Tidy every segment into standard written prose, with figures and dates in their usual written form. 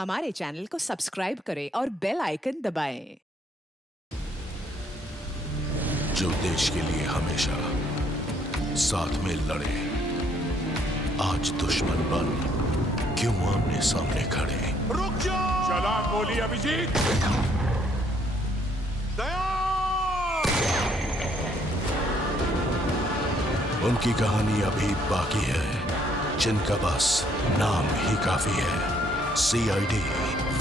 हमारे चैनल को सब्सक्राइब करें और बेल आइकन दबाएं। जो देश के लिए हमेशा साथ में लड़े, आज दुश्मन बन क्यों आमने सामने खड़े। रुक जाओ! चला गोली अभिजीत। दया! उनकी कहानी अभी बाकी है, जिनका बस नाम ही काफी है। CID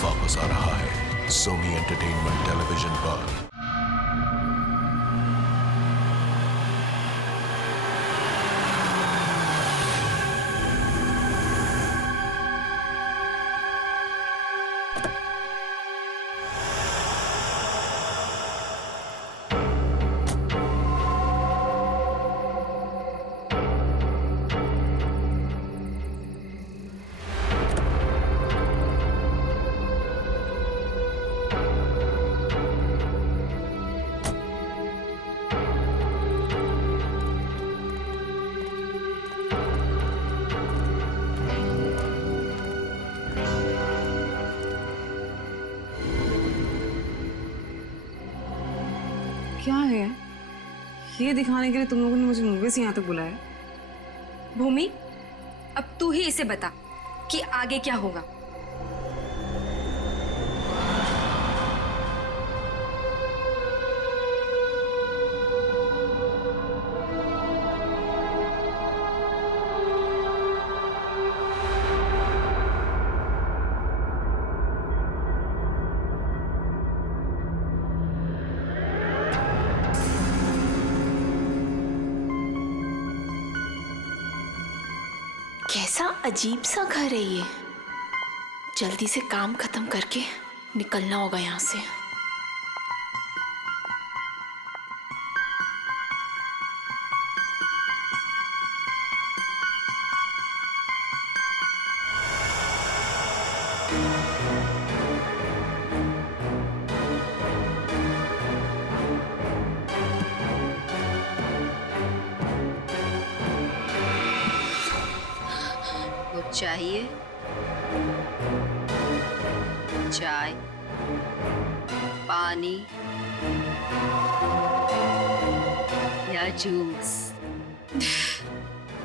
वापस आ रहा है सोनी एंटरटेनमेंट टेलीविजन पर। क्या है ये दिखाने के लिए तुम लोगों ने मुझे मूवी से यहाँ तक बुलाया? भूमि, अब तू ही इसे बता कि आगे क्या होगा। कैसा अजीब सा घर है ये। जल्दी से काम खत्म करके निकलना होगा यहाँ से। कुछ चाहिए? चाय, पानी या जूस?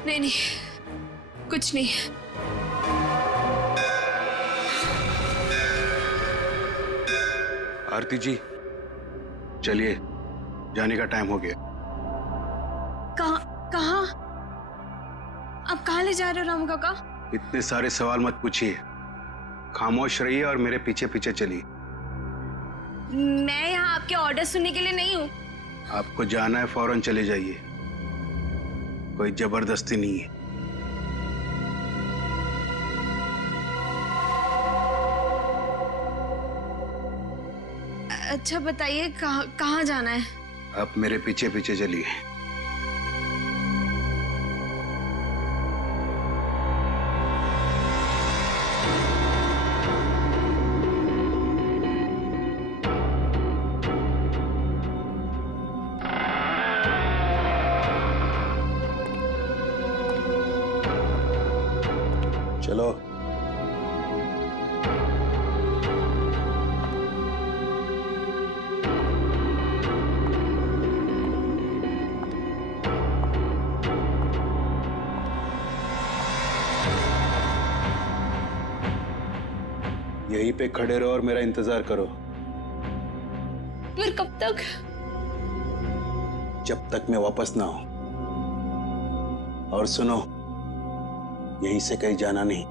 नहीं, कुछ नहीं। आरती जी, चलिए, जाने का टाइम हो गया। कहाँ? अब कहाँ ले जा रहे हो रामू काका? इतने सारे सवाल मत पूछिए, खामोश रहिए और मेरे पीछे पीछे चलिए। मैं यहाँ आपके ऑर्डर सुनने के लिए नहीं हूँ। आपको जाना है, फौरन चले जाइए, कोई जबरदस्ती नहीं है। अच्छा बताइए, कहाँ जाना है? आप मेरे पीछे पीछे चलिए। चलो। यहीं पे खड़े रहो और मेरा इंतजार करो। फिर कब तक? जब तक मैं वापस ना आऊं। और सुनो, यहीं से कहीं जाना नहीं।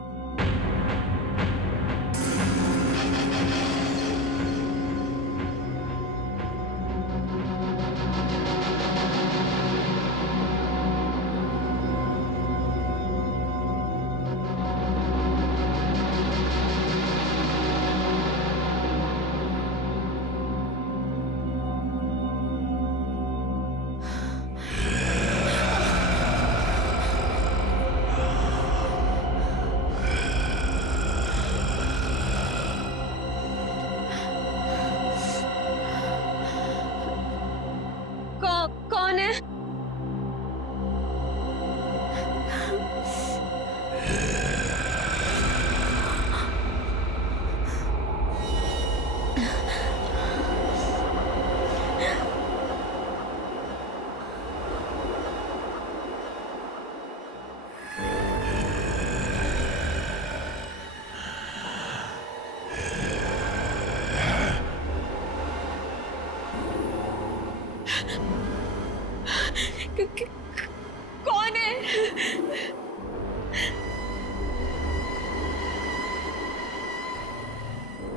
कौन है?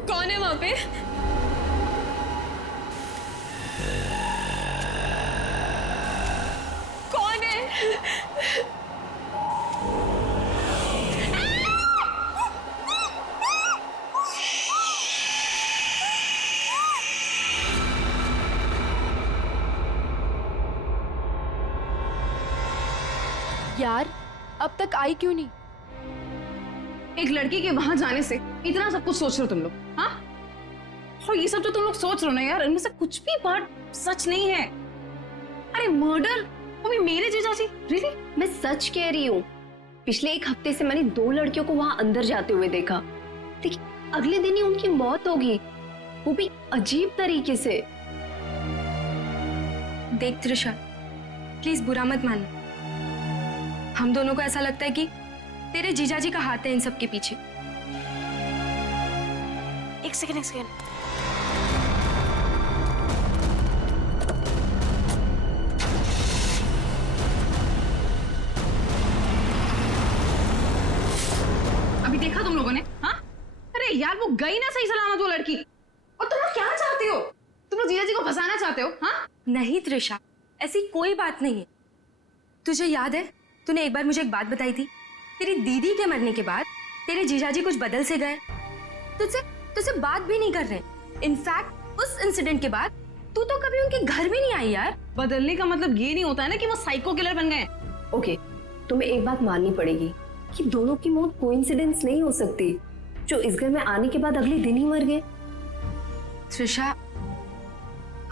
कौन है वहां पे? कौन है? यार अब तक आई क्यों नहीं? एक लड़की के वहां जाने से इतना सब कुछ सोच रहे हो तुम लोग? हाँ, और ये सब जो तुम लोग सोच रहे हो ना यार, इनमें से कुछ भी बात सच नहीं है। अरे मर्डर, वो भी मेरे जीजाजी? रियली? मैं सच कह रही हूँ। पिछले एक हफ्ते से मैंने 2 लड़कियों को वहां अंदर जाते हुए देखा, लेकिन अगले दिन ही उनकी मौत होगी, वो भी अजीब तरीके से। देख त्रिशा, प्लीज बुरा मत मानना। हम दोनों को ऐसा लगता है कि तेरे जीजाजी का हाथ है इन सब के पीछे। एक सेकंड। अभी देखा तुम लोगों ने? हाँ, अरे यार वो गई ना सही सलामत वो लड़की। और तुम लोग क्या चाहते हो? तुम लोग जीजाजी को फंसाना चाहते हो? हाँ नहीं त्रिशा, ऐसी कोई बात नहीं है। तुझे याद है तूने एक बार मुझे एक बात बताई थी, तेरी दीदी के मरने के बाद तेरे जीजाजी कुछ बदल से गए, तुझसे बात भी नहीं कर रहे। इनफैक्ट उस इंसिडेंट के बाद तू तो कभी उनके घर भी नहीं आई यार। बदलने का मतलब ये नहीं होता है ना कि वो साइको किलर बन गए। ओके, तुम्हें एक बात माननी पड़ेगी कि दोनों की मौत कोइंसिडेंस नहीं हो सकती, जो इस घर में आने के बाद अगले दिन ही मर गए। त्रिशा,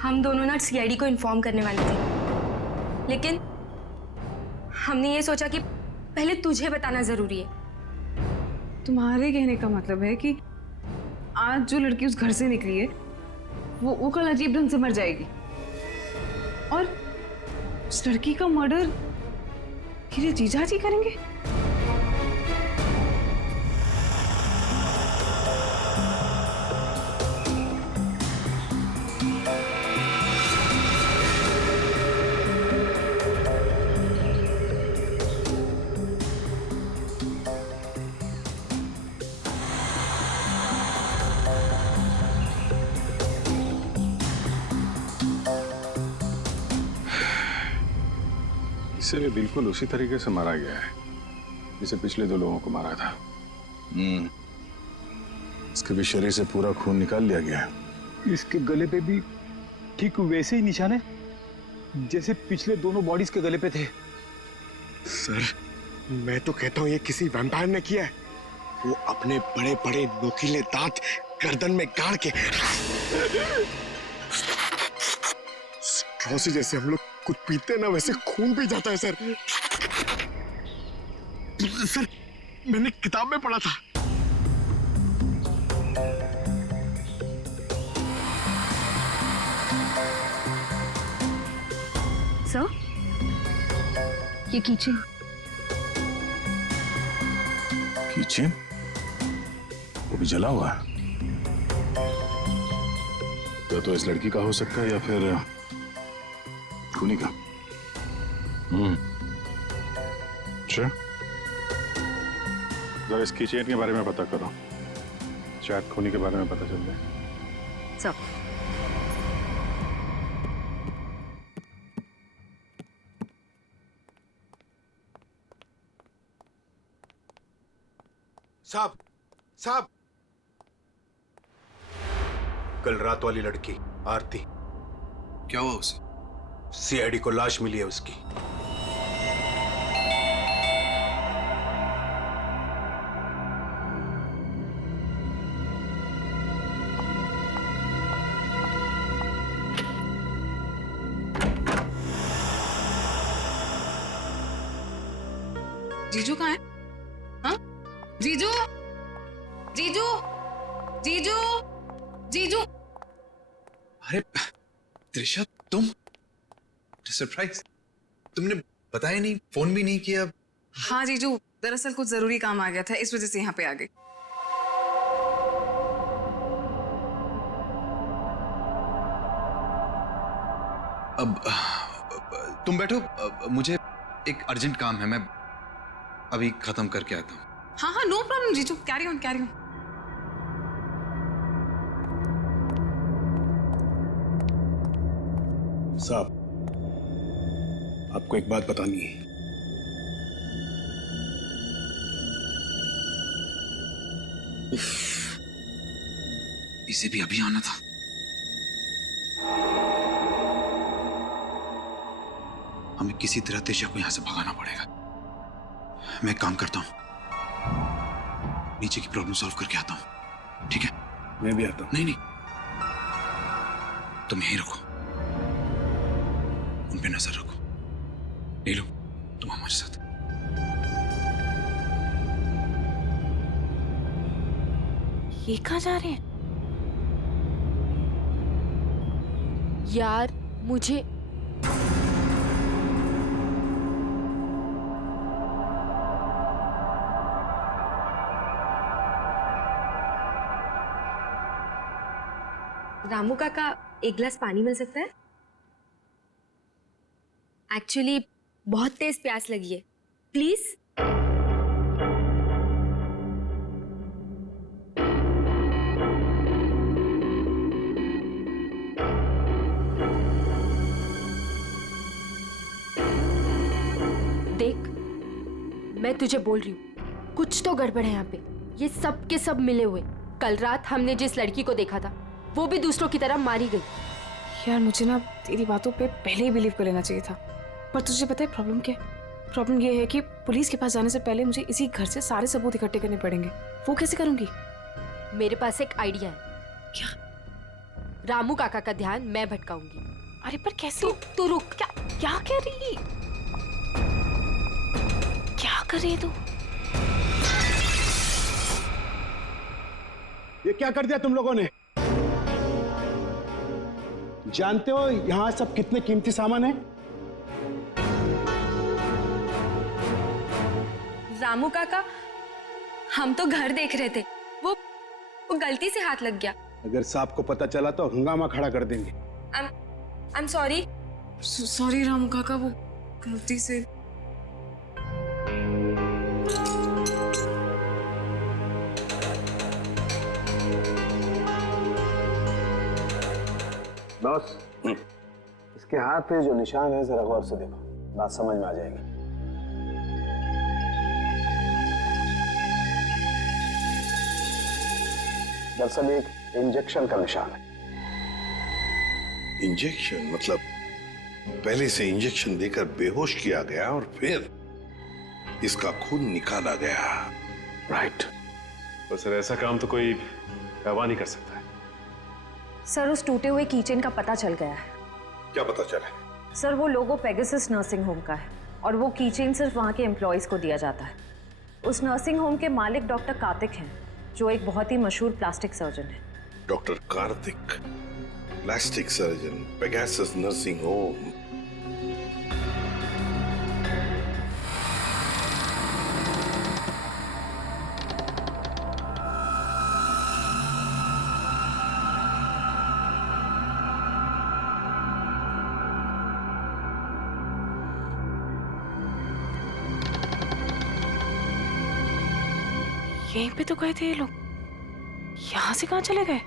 हम दोनों ना सीआईडी को इन्फॉर्म करने वाले थे, लेकिन हमने ये सोचा कि पहले तुझे बताना जरूरी है। तुम्हारे कहने का मतलब है कि आज जो लड़की उस घर से निकली है वो कल अजीब ढंग से मर जाएगी, और उस लड़की का मर्डर मेरे जीजाजी करेंगे? इसे भी बिल्कुल उसी तरीके से मारा गया है जिसे पिछले 2 लोगों को मारा था। इसके भी शरीर से पूरा खून निकाल लिया गया है। इसके गले पे भी ठीक वैसे ही निशान है जैसे पिछले दोनों बॉडीज के गले पे थे। सर, मैं तो कहता हूँ ये किसी वैम्पायर ने किया है। वो अपने बड़े बड़े नोकीले दांत गर्दन में गाड़ के स्ट्रॉ से जैसे हम लोग कुछ पीते हैं ना, वैसे खून पी जाता है सर। सर, मैंने किताब में पढ़ा था। सर, ये कीचेन। कीचेन? वो भी जला हुआ है। तो इस लड़की का हो सकता है या फिर खूनी का। अच्छा, जरा इस कीचेन के बारे में पता करो, शायद खूनी के बारे में पता चल जाए। सर, साहब, कल रात वाली लड़की आरती, क्या हुआ उसे? सीआईडी को लाश मिली है उसकी। जीजू कहाँ है? हाँ? जीजू, जीजू, जीजू, जीजू। अरे त्रिशा, तुम? सरप्राइज, तुमने बताया नहीं, फोन भी नहीं किया। हाँ जीजू, दरअसल कुछ जरूरी काम आ गया था, इस वजह से यहाँ पे आ गई। अब तुम बैठो, मुझे एक अर्जेंट काम है, मैं अभी खत्म करके आता हूँ। हाँ हाँ, नो प्रॉब्लम जीजू, कैरी ऑन कैरी ऑन। साहब, आपको एक बात बतानी है। इसे भी अभी आना था। हमें किसी तरह तेजा को यहां से भगाना पड़ेगा। मैं एक काम करता हूं, नीचे की प्रॉब्लम सॉल्व करके आता हूं, ठीक है? मैं भी आता हूं। नहीं नहीं, तुम यहीं रखो, उन पे नजर रखो। नीलू, तुम हमारे साथ। ये कहाँ जा रहे हैं? यार मुझे रामू काका, एक गिलास पानी मिल सकता है? एक्चुअली बहुत तेज प्यास लगी है, प्लीज। देख, मैं तुझे बोल रही हूँ, कुछ तो गड़बड़ है यहाँ पे। ये सब के सब मिले हुए। कल रात हमने जिस लड़की को देखा था, वो भी दूसरों की तरह मारी गई। यार मुझे ना तेरी बातों पे पहले ही बिलीव कर लेना चाहिए था, पर तुझे पता है प्रॉब्लम क्या है? प्रॉब्लम ये है कि पुलिस के पास जाने से पहले मुझे इसी घर से सारे सबूत इकट्ठे करने पड़ेंगे। वो कैसे करूंगी? मेरे पास एक आइडिया है। क्या? रामू काका का ध्यान मैं भटकाऊंगी। अरे पर कैसे? तू रुक। क्या कह रही है? क्या कर रही है तू? ये क्या कर दिया तुम लोगों ने? जानते हो यहां सब कितने कीमती सामान है? रामू काका, हम तो घर देख रहे थे, वो गलती से हाथ लग गया। अगर साहब को पता चला तो हंगामा खड़ा कर देंगे। I am sorry. Sorry Ramu काका, वो गलती से। बॉस, इसके हाथ पे जो निशान है जरा गौर से देखो, बात समझ में आ जाएगी। दरअसल एक इंजेक्शन का निशान है। इंजेक्शन मतलब पहले से इंजेक्शन देकर बेहोश किया गया और फिर इसका खून निकाला गया। राइट। तो सर ऐसा काम तो कोई गवाह नहीं कर सकता है। सर, उस टूटे हुए कीचेन का पता चल गया है। क्या पता चला? सर, वो लोगो पेगासस नर्सिंग होम का है और वो कीचेन सिर्फ वहाँ के एम्प्लॉयज को दिया जाता है। उस नर्सिंग होम के मालिक डॉक्टर कार्तिक हैं, जो एक बहुत ही मशहूर प्लास्टिक सर्जन है। Doctor Kartik, plastic surgeon, Pegasus nursing home. यहीं पे तो गए थे ये लोग, यहाँ से कहाँ चले गए?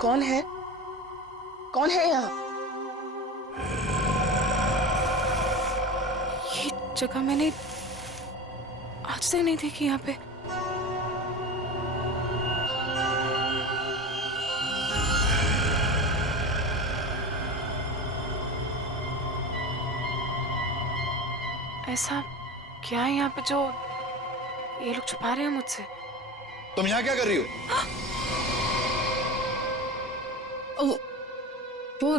कौन है? कौन है यहाँ? ये जगह मैंने आज तक नहीं देखी यहाँ पे। ऐसा क्या है यहाँ पे जो ये लोग छुपा रहे हैं मुझसे? तुम यहाँ क्या कर रही हो? वो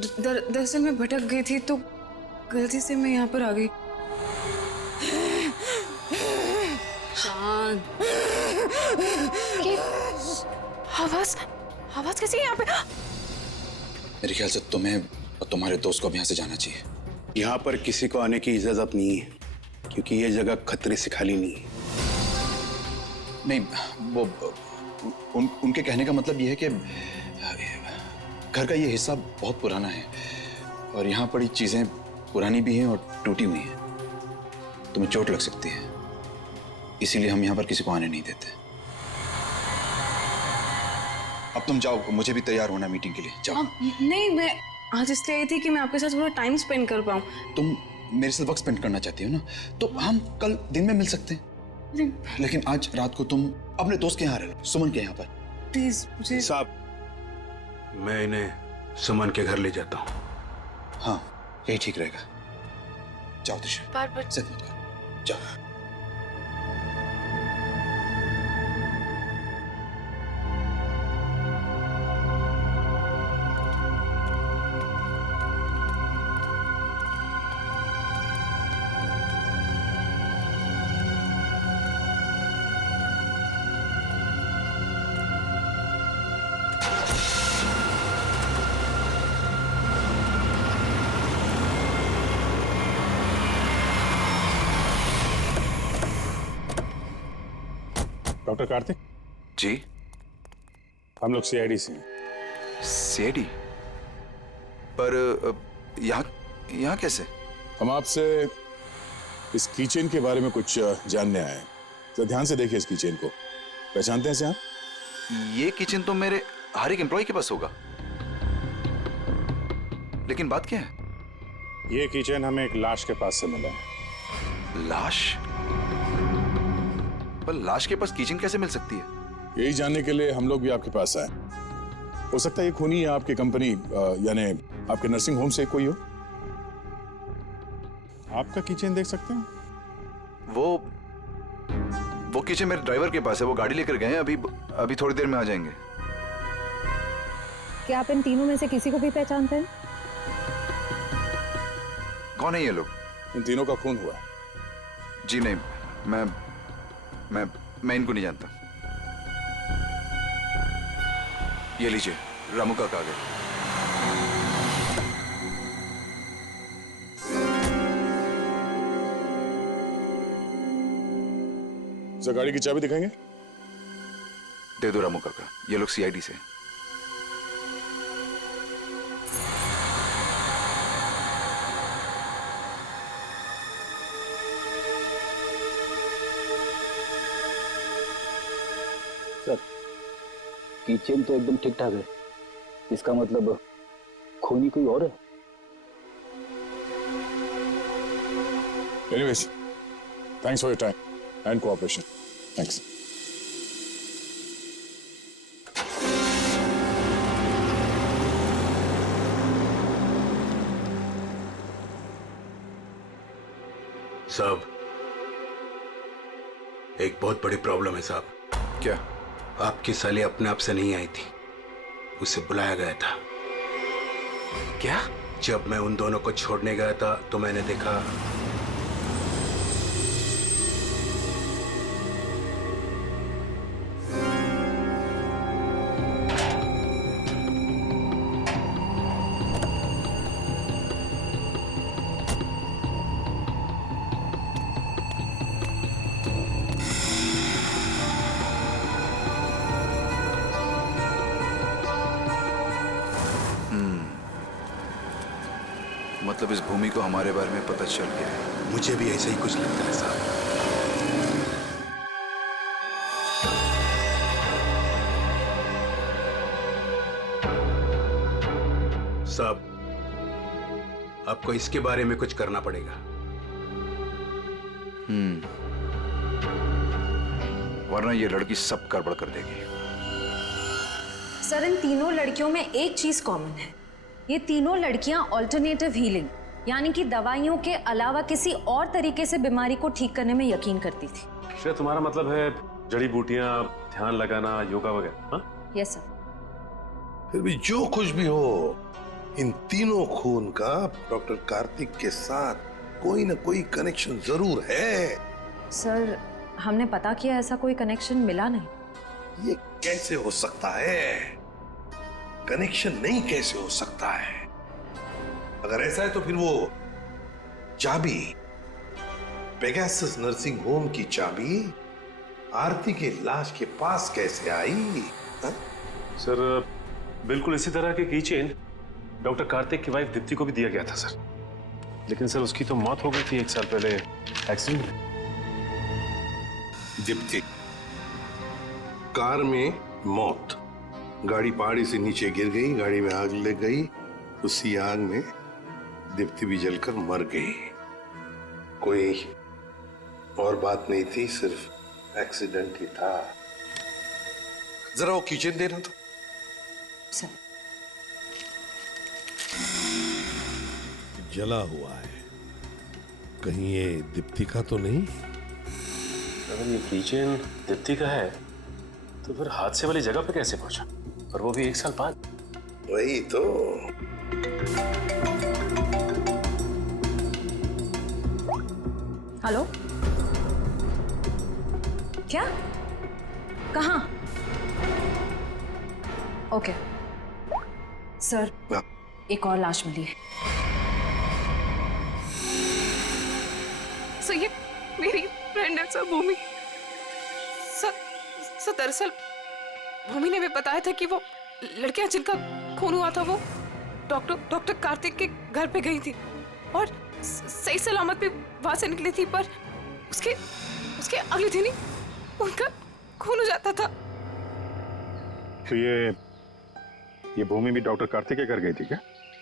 दरअसल मैं भटक गई थी तो गलती से मैं यहाँ पर आ गई। शांत। ये आवाज कैसी है यहाँ पे? मेरे ख्याल से तुम्हें और तुम्हारे दोस्त को अब यहाँ से जाना चाहिए। यहाँ पर किसी को आने की इजाजत नहीं है, क्योंकि ये जगह खतरे से खाली नहीं है। नहीं, वो उनके कहने का मतलब ये है कि घर का ये हिस्सा बहुत पुराना है और यहाँ पड़ी चीजें पुरानी भी हैं और टूटी हुई हैं। तुम्हें चोट लग सकती है, इसीलिए हम यहाँ पर किसी को आने नहीं देते। अब तुम जाओ, मुझे भी तैयार होना मीटिंग के लिए। जाओ। नहीं, मैं आज इसलिए आई थी कि मैं आपके साथ थोड़ा टाइम स्पेंड कर पाऊँ। तुम मेरे साथ वक्त स्पेंड करना चाहती हो ना, तो हम कल दिन में मिल सकते हैं। लेकिन आज रात को तुम अपने दोस्त के यहाँ रह लो, सुमन के यहाँ पर। प्लीज मुझे। साहब, मैं इन्हें सुमन के घर ले जाता हूँ। हाँ, यही ठीक रहेगा। जाओ दिशा, बार-बार जिद मत करो, जाओ। डॉक्टर कार्तिक जी, हम लोग सीआईडी से हैं। सीआईडी? पर यहाँ कैसे? हम आपसे इस कीचेन के बारे में कुछ जानने आए हैं। तो ध्यान से देखिए इस कीचेन को। पहचानते हैं इसे आप? ये किचन तो मेरे हर एक एम्प्लॉय के पास होगा, लेकिन बात क्या है? ये कीचेन हमें एक लाश के पास से मिला है। लाश? पर लाश के पास किचन कैसे मिल सकती है? यही जानने के लिए हम लोग भी आपके पास आए। हो सकता है ये खूनी या आपकी कंपनी यानी आपके नर्सिंग होम से कोई हो। आपका किचन देख सकते हैं? वो किचन मेरे ड्राइवर के पास है, वो गाड़ी लेकर गए हैं, अभी थोड़ी देर में आ जाएंगे। क्या आप इन तीनों में से किसी को भी पहचानते हैं? कौन है ये लोग? इन तीनों का खून हुआ है। जी नहीं, मैं इनको नहीं जानता। ये लीजिए, रामू का कागज। सर, गाड़ी की चाबी दिखाएंगे? दे दो रामू काका, ये लोग सीआईडी से। सर, किचन तो एकदम ठीक ठाक है। इसका मतलब खूनी कोई और है। Anyways, thanks for your time and cooperation. Thanks. साहब, एक बहुत बड़ी प्रॉब्लम है साहब। क्या? आपकी साली अपने आप से नहीं आई थी, उसे बुलाया गया था। क्या? जब मैं उन दोनों को छोड़ने गया था तो मैंने देखा मतलब इस भूमि को हमारे बारे में पता चल गया है। मुझे भी ऐसा ही कुछ लगता है साहब। साहब, आपको इसके बारे में कुछ करना पड़ेगा। वरना ये लड़की सब गड़बड़ कर देगी। सर, इन तीनों लड़कियों में एक चीज कॉमन है। ये तीनों लड़कियां ऑल्टरनेटिव हीलिंग यानी कि दवाइयों के अलावा किसी और तरीके से बीमारी को ठीक करने में यकीन करती थी। शायद तुम्हारा मतलब है जड़ी बूटियां, ध्यान लगाना, योगा वगैरह। हाँ, यस सर। फिर भी जो कुछ भी हो, इन तीनों खून का डॉक्टर कार्तिक के साथ कोई ना कोई कनेक्शन जरूर है। सर, हमने पता किया, ऐसा कोई कनेक्शन मिला नहीं। ये कैसे हो सकता है? कनेक्शन नहीं कैसे हो सकता है? अगर ऐसा है तो फिर वो चाबी, पेगासस नर्सिंग होम की चाबी आरती के लाश के पास कैसे आई? हा? सर, बिल्कुल इसी तरह के कीचेन डॉक्टर कार्तिक की वाइफ दीप्ति को भी दिया गया था सर। लेकिन सर उसकी तो मौत हो गई थी 1 साल पहले एक्सीडेंट में। दीप्ति, कार में मौत, गाड़ी पहाड़ी से नीचे गिर गई, गाड़ी में आग लग गई, उसी आग में दीप्ति भी जलकर मर गई। कोई और बात नहीं थी, सिर्फ एक्सीडेंट ही था। जरा वो किचन देना तो। सर, जला हुआ है, कहीं ये दीप्ति का तो नहीं? अगर ये किचन दीप्ति का है तो फिर हादसे वाली जगह पे कैसे पहुंचा, और वो भी 1 साल बाद? वही तो। हेलो, क्या? कहाँ? ओके सर, एक और लाश मिली है। सर, ये मेरी फ्रेंड है सर, भूमि। सर, दरअसल भूमि ने भी बताया था कि वो लड़कियां जिनका खून हुआ था वो डॉक्टर कार्तिक के घर पे गई थी और सही सलामत भी वहां से निकली थी, पर उसके अगले दिन ही उनका खून हो जाता था। तो ये भूमि भी डॉक्टर कार्तिक के घर गई थी क्या?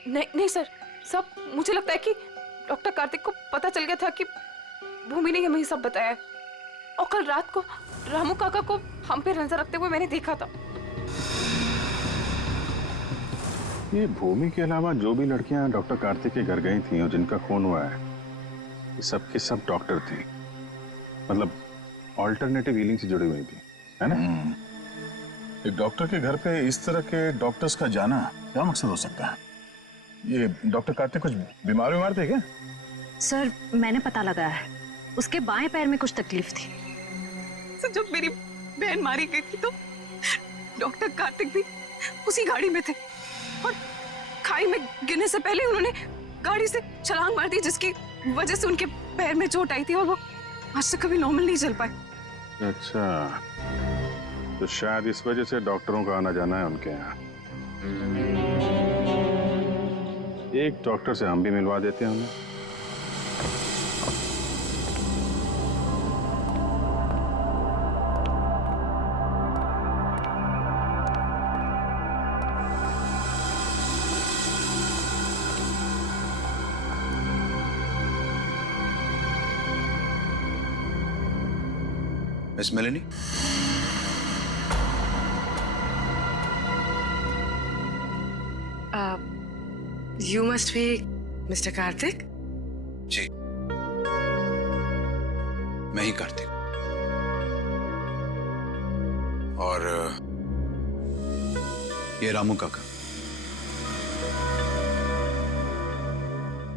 नहीं सर, सब मुझे लगता है कि डॉक्टर कार्तिक को पता चल गया था कि भूमि ने हमें सब बताया, और कल रात को रामू काका को हम पे नजर रखते हुए मैंने देखा था। ये भूमि के अलावा जो भी लड़कियां डॉक्टर कार्तिक के घर गई थी और जिनका खून हुआ है, ये सब के सब डॉक्टर थी, मतलब ऑल्टरनेटिव हीलिंग से जुड़ी हुई थी, है ना? एक डॉक्टर के घर पे इस तरह के डॉक्टर्स का जाना क्या मकसद हो सकता है? ये डॉक्टर कार्तिक कुछ बीमार थे क्या? सर, मैंने पता लगाया है, उसके बाएं पैर में कुछ तकलीफ थी। सर, जब मेरी बहन मारी गई थी तो डॉक्टर कार्तिक भी उसी गाड़ी में थे और खाई में गिरने से पहले उन्होंने गाड़ी से छलांग मार दी, जिसकी वजह से उनके पैर में चोट आई थी और वो आज तक कभी नॉर्मल नहीं चल पाए। अच्छा, तो शायद इस वजह से डॉक्टरों का आना जाना है उनके यहाँ। एक डॉक्टर से हम भी मिलवा देते हैं उन्हें। Miss Meloni, You must be Mr. Karthik? जी, मैं ही कार्तिक। और ये रामू काका।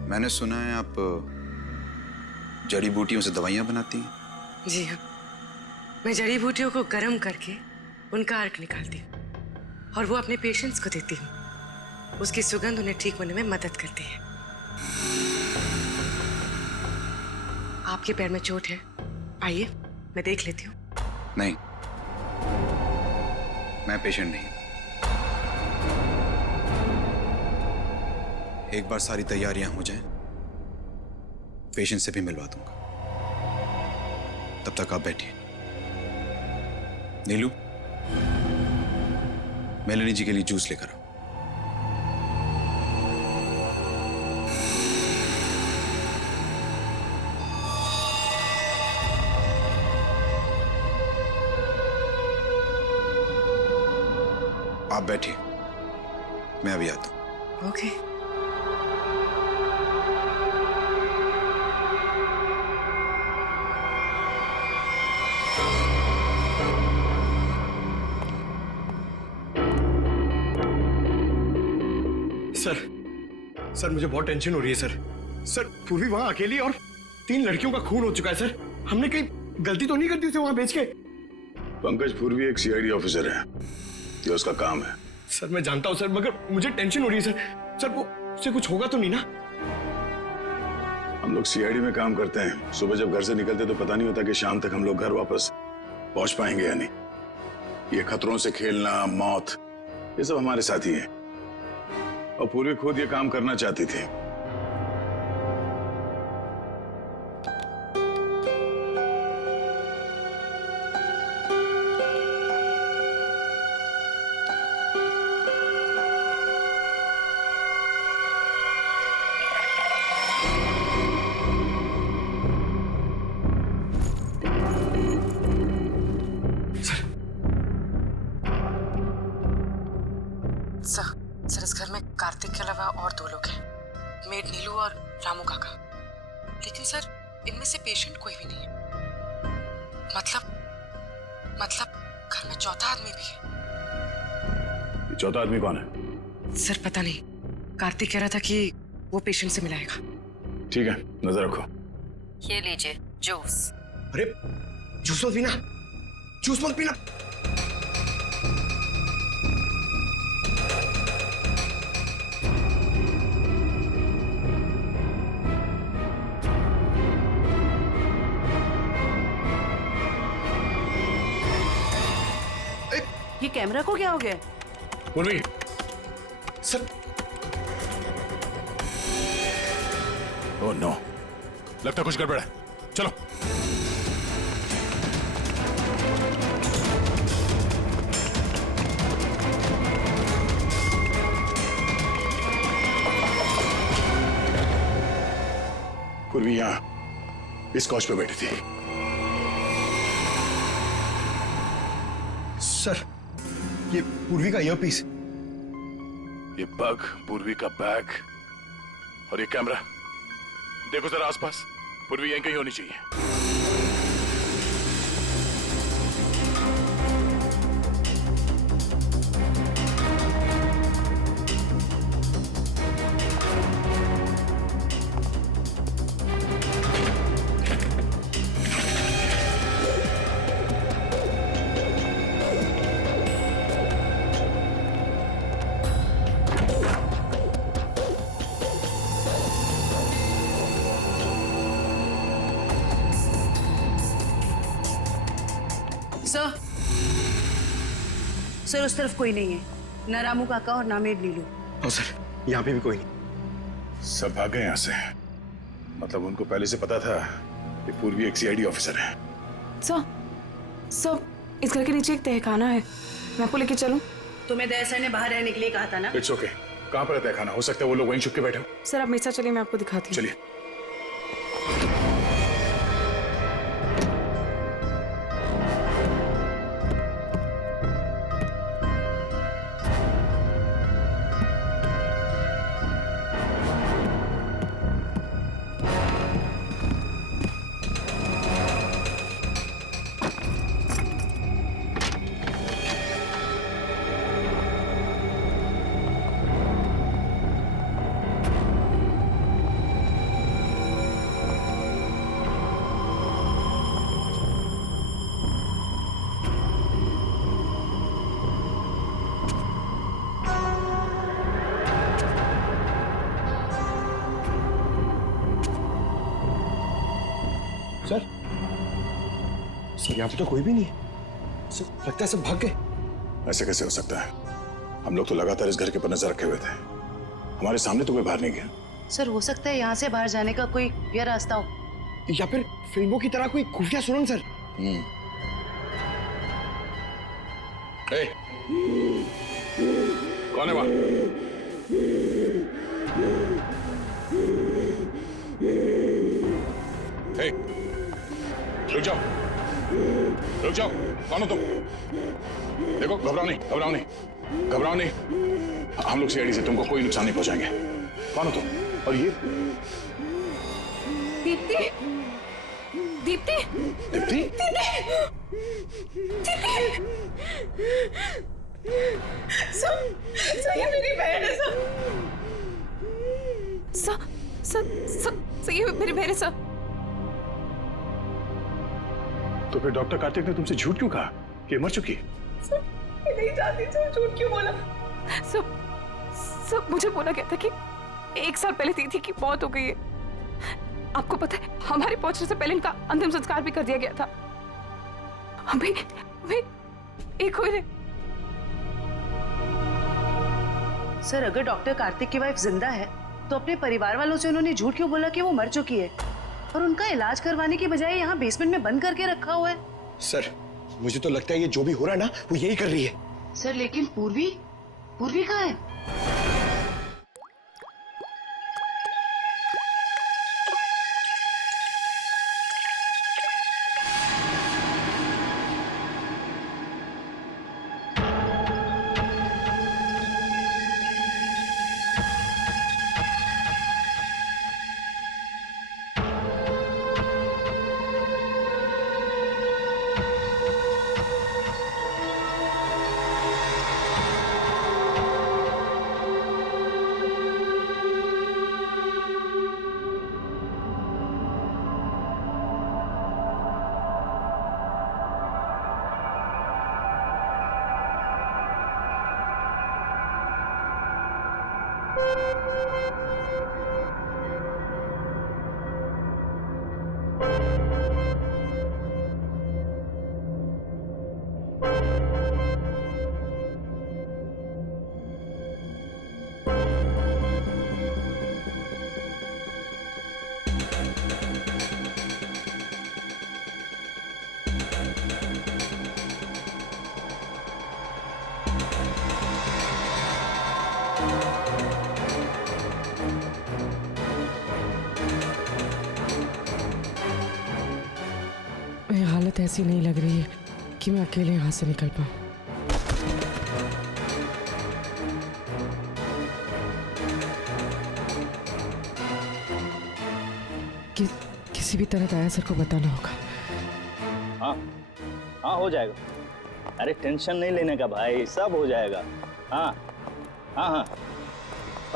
मैंने सुना है आप जड़ी बूटियों से दवाइयां बनाती हैं। जी हाँ, मैं जड़ी बूटियों को गर्म करके उनका अर्क निकालती हूँ और वो अपने पेशेंट्स को देती हूँ। उसकी सुगंध उन्हें ठीक होने में मदद करती है। आपके पैर में चोट है, आइए मैं देख लेती हूँ। नहीं, मैं पेशेंट नहीं। एक बार सारी तैयारियां हो जाएं, पेशेंट से भी मिलवा दूंगा। तब तक आप बैठिए। नीलू, मेलेनी जी के लिए जूस लेकर आओ। आप बैठिए, मैं अभी आता हूँ। ओके। सर मुझे बहुत टेंशन हो रही है सर पूर्वी वहां अकेली और 3 लड़कियों का खून हो चुका है सर। हमने कहीं गलती तो नहीं कर दी उसे वहां भेज के? पंकज पूर्वी एक सीआईडी ऑफिसर है, ये उसका काम है। सर मैं जानता हूं सर, मगर मुझे टेंशन हो रही है सर वो उसे कुछ होगा तो नहीं ना? हम लोग सीआईडी में काम करते हैं, सुबह जब घर से निकलते तो पता नहीं होता कि शाम तक हम लोग घर वापस पहुंच पाएंगे या नहीं। ये खतरों से खेलना, मौत, ये सब हमारे साथी हैं और पूर्वी खुद ये काम करना चाहती थी। सर इस घर में कार्तिक के अलावा और 2 लोग हैं, मेड नीलू और रामू काका। लेकिन सर इनमें से पेशेंट कोई भी नहीं है। मतलब घर में चौथा आदमी भी है। ये चौथा आदमी कौन है? सर पता नहीं, कार्तिक कह रहा था कि वो पेशेंट से मिलाएगा। ठीक है, नजर रखो। ये लीजिए जूस। अरे जूस मत पीना, जूस मत पीना। ये कैमरा को क्या हो गया? पूर्वी सर। ओह नो, लगता कुछ गड़बड़ है, चलो। पूर्वी यहां इस कॉच पे बैठी थी। सर ये पूर्वी का ईयरपीस, ये पग, पूर्वी का बैग और ये कैमरा। देखो जरा आसपास, पूर्वी यहीं कहीं होनी चाहिए। सर उस तरफ कोई नहीं है, न रामू काका और ना मेड नीलू। और सर यहाँ पे भी कोई नहीं। सब भाग गए यहाँ से, मतलब उनको पहले से पता था कि पूर्वी एक सीआईडी ऑफिसर है। सर इस घर के नीचे एक तहखाना है, मैं आपको लेके चलूं? तुम्हें दया सर ने बाहर रहने के लिए कहा था ना? It's okay. कहाँ पर है तहखाना? हो सकता है वो लोग वहीं छुप के बैठे हो। सर आप मेरे साथ चलिए, मैं आपको दिखाती हूँ। चलिए। सर यहाँ पे तो कोई भी नहीं है। सर लगता है सब भाग गए। ऐसे कैसे हो सकता है? हम लोग तो लगातार इस घर के ऊपर नजर रखे हुए थे, हमारे सामने तो कोई बाहर नहीं गया। सर हो सकता है यहाँ से बाहर जाने का कोई यह रास्ता हो, या फिर फिल्मों की तरह कोई खुफिया सुरंग। सर कौन है वहां? रुक जाओ, रुक जाओ। कौन हो तुम? देखो, घबराओ नहीं, घबराओ नहीं। घबराओ नहीं, हम लोग सीआईडी से तुमको कोई नुकसान नहीं पहुंचाएंगे। कौन हो तुम? और ये दीप्ति, दीप्ति, दीप्ति, ये मेरी बहन है ये मेरी बहन है सर। तो फिर डॉक्टर कार्तिक ने तुमसे झूठ क्यों कहा कि मर चुकी है? मैं नहीं जानती सर, झूठ क्यों बोला? सब मुझे बोला गया था कि 1 साल पहले दीदी की मौत हो गई है। आपको पता है हमारे पहुंचने से पहले इनका अंतिम संस्कार भी कर दिया गया था। अभी एक हो रहे। सर अगर डॉक्टर कार्तिक की वाइफ जिंदा है तो अपने परिवार वालों से उन्होंने झूठ क्यों बोला कि वो मर चुकी है और उनका इलाज करवाने की बजाय यहाँ बेसमेंट में बंद करके रखा हुआ है? सर मुझे तो लगता है ये जो भी हो रहा है ना वो यही कर रही है। सर लेकिन पूर्वी कहाँ है? हालत ऐसी नहीं लग रही है कि मैं अकेले यहाँ से निकल पाऊँ। किसी भी तरह दया सर को बताना होगा। हाँ हो जाएगा। अरे टेंशन नहीं लेने का भाई, सब हो जाएगा। हाँ हाँ हाँ।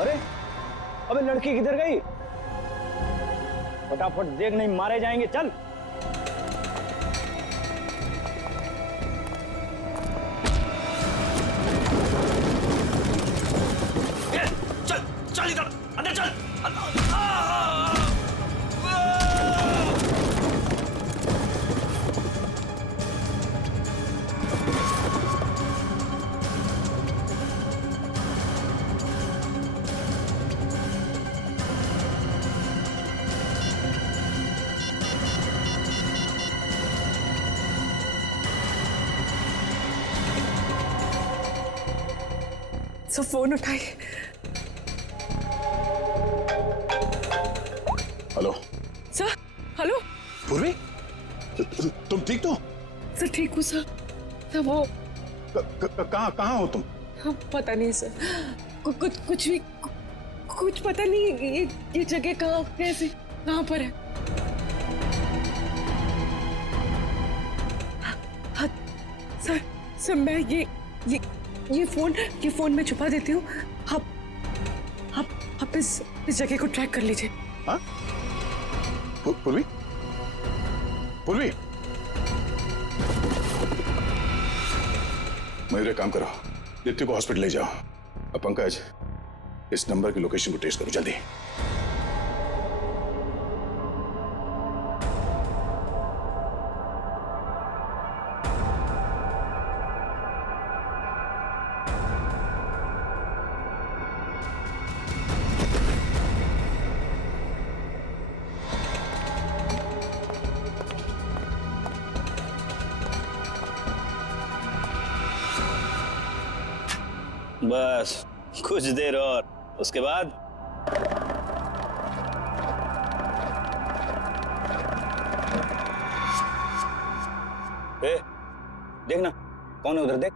अरे अबे लड़की किधर गई? फटाफट देख, नहीं मारे जाएंगे। चल चल इधर अंदर चल। सब फोन उठाइए। Hello sir. हेलो पूर्वी, तुम ठीक तो? सर ठीक हूँ सर। वो कहाँ हो तुम? पता नहीं सर, कुछ भी कुछ पता नहीं। ये जगह कहाँ, कैसे, कहाँ पर है? हाँ सर मैं ये फोन में छुपा देती हूँ। आप इस जगह को ट्रैक कर लीजिए। हाँ? पूर्वी, मेरे काम करो, दीप्ति को हॉस्पिटल ले जाओ। अब पंकज, इस नंबर की लोकेशन को ट्रेस करो जल्दी। बस कुछ देर और, उसके बाद देखना कौन है उधर, देख।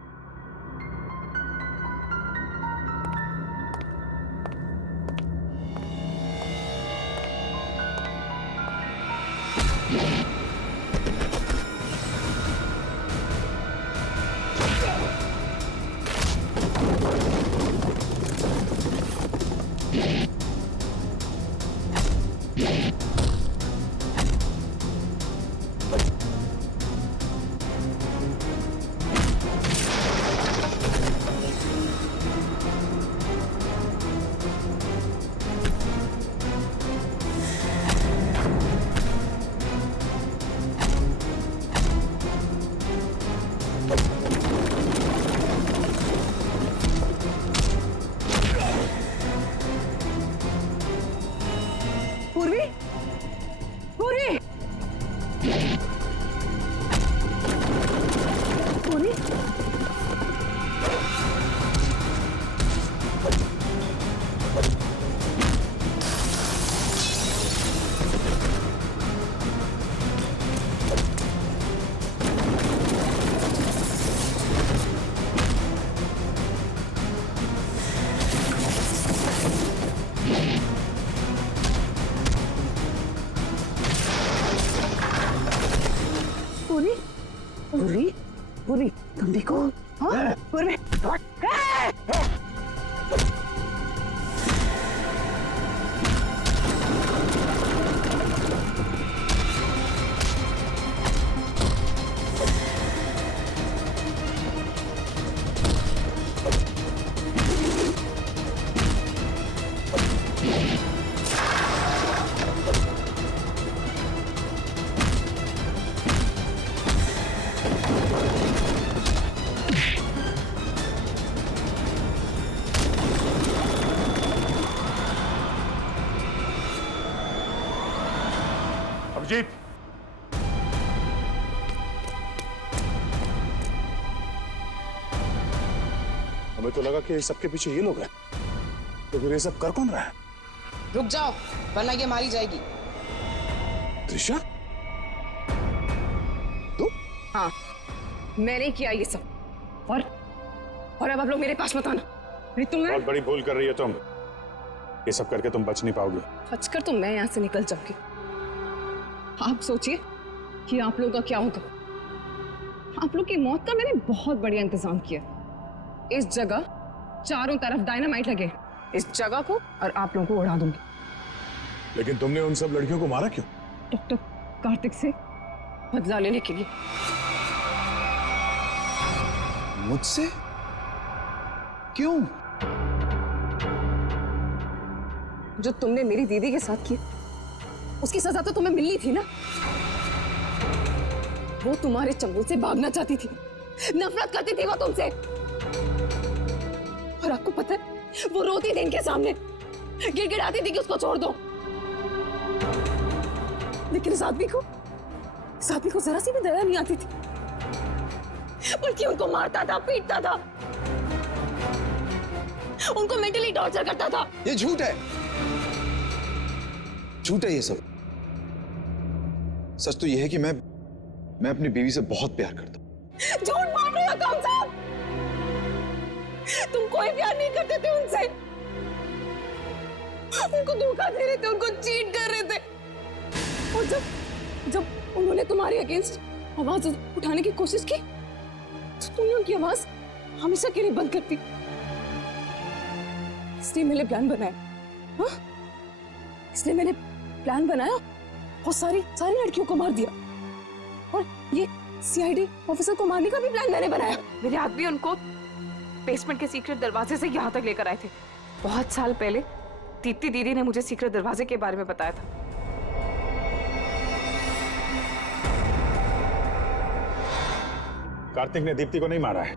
पूर्वी तुम देखो। हाँ पूर्वी अभिजीत, हमें तो लगा कि सबके पीछे ये लोग हैं, तो फिर ये सब कर कौन रहा है? रुक जाओ वरना ये मारी जाएगी। त्रिशा, हाँ मैंने किया ये सब, और अब आप लोग मेरे पास मत आना। बहुत बड़ी भूल कर रही हो तुम। ये सब करके तुम बच नहीं पाओगी। बचकर तो मैं यहाँ से निकल जाऊंगी। आप सोचिए कि आप लोगों का क्या होगा। आप लोग की मौत का मैंने बहुत बढ़िया इंतजाम किया। इस जगह चारों तरफ डायनामाइट लगे, इस जगह को और आप लोगों को उड़ा दूंगी। लेकिन तुमने उन सब लड़कियों को मारा क्यों? डॉक्टर कार्तिक से बदला लेने के लिए। मुझसे? क्यों? जो तुमने मेरी दीदी के साथ किया, उसकी सजा तो तुम्हें मिलनी थी ना। वो तुम्हारे चंगुल से भागना चाहती थी, नफरत करती थी वो तुमसे। और आपको पता है वो रोती थी इनके सामने, गिड़गिड़ाती थी कि उसको छोड़ दो। लेकिन इस आदमी को जरा सी भी दया नहीं आती थी, बल्कि उनको मारता था, पीटता था, उनको मेंटली टॉर्चर करता था। ये झूठ है, झूठ है ये सब। सच तो ये है कि मैं अपनी बीवी से बहुत प्यार करता हूं। झूठ बोल रहे हो तुम सब। तुम कोई प्यार नहीं करते थे उनसे, उनको धोखा दे रहे थे, उनको चीट कर रहे थे। और जब उन्होंने तुम्हारे अगेंस्ट आवाज उठाने की कोशिश की, तो तुमने उनकी आवाज हमेशा के लिए बंद कर दी। इसलिए मैंने प्लान बनाया। हाँ? इसलिए मैंने प्लान बनाया और सारी लड़कियों को मार दिया। और ये सीआईडी ऑफिसर को मारने का भी प्लान मैंने बनाया। मेरे आदमी उनको बेसमेंट के सीक्रेट दरवाजे से यहाँ तक लेकर आए थे। बहुत साल पहले दीप्ति दीदी ने मुझे सीक्रेट दरवाजे के बारे में बताया था। कार्तिक ने दीप्ति को नहीं मारा है।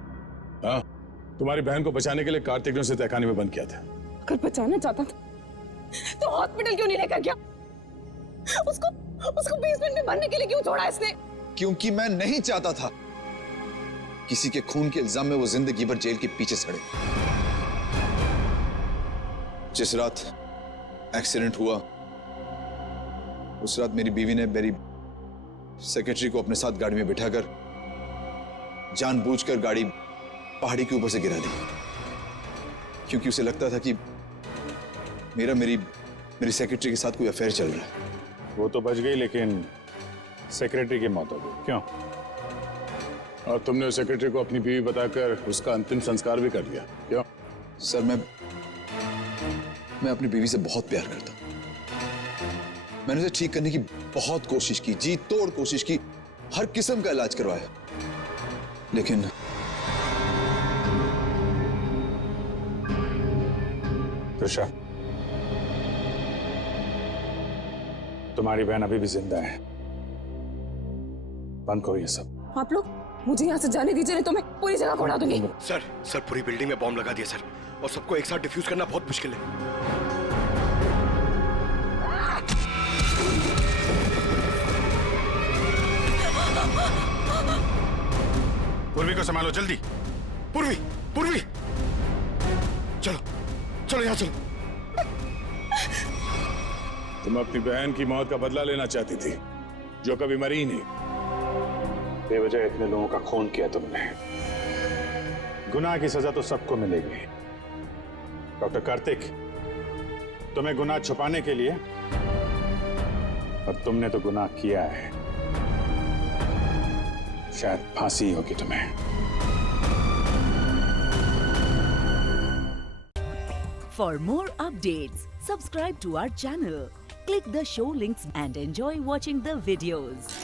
हाँ, तुम्हारी बहन को बचाने के लिए कार्तिक ने उसे तहखाने में बंद किया था। अगर बचाना चाहता था तो हॉस्पिटल क्यों नहीं लेकर गया? उसको बेसमेंट में भरने के लिए क्यों छोड़ा इसने? क्योंकि मैं नहीं चाहता था किसी के खून के इल्जाम में वो जिंदगी भर जेल के पीछे सड़े। जिस रात एक्सीडेंट हुआ, उस रात मेरी बीवी ने मेरी सेक्रेटरी को अपने साथ गाड़ी में बिठाकर जानबूझकर गाड़ी पहाड़ी के ऊपर से गिरा दी, क्योंकि उसे लगता था कि मेरी सेक्रेटरी के साथ कोई अफेयर चल रहा है। वो तो बच गई, लेकिन सेक्रेटरी की मौत हो गई। क्यों? और तुमने उस सेक्रेटरी को अपनी बीवी बताकर उसका अंतिम संस्कार भी कर दिया। क्यों? सर, मैं अपनी बीवी से बहुत प्यार करता हूं। मैंने उसे ठीक करने की बहुत कोशिश की, जी तोड़ कोशिश की, हर किस्म का इलाज करवाया, लेकिन त्रिशा, तुम्हारी बहन अभी भी जिंदा है। बंद करो ये सब। आप लोग मुझे यहाँ से जाने दीजिए, नहीं तो मैं पूरी जगह को उड़ा दूंगी। सर पूरी बिल्डिंग में बॉम्ब लगा दिया सर, और सबको एक साथ डिफ्यूज करना बहुत मुश्किल है। पूर्वी को संभालो जल्दी। पूर्वी चलो यहाँ चलो। तुम अपनी बहन की मौत का बदला लेना चाहती थी, जो कभी मरी ही नहीं। बेवजह इतने लोगों का खून किया तुमने। गुनाह की सजा तो सबको मिलेगी। डॉक्टर कार्तिक, तुम्हें गुनाह छुपाने के लिए, और तुमने तो गुनाह किया है। शायद फांसी होगी तुम्हें। For more updates, subscribe to our channel, click the show links and enjoy watching the videos.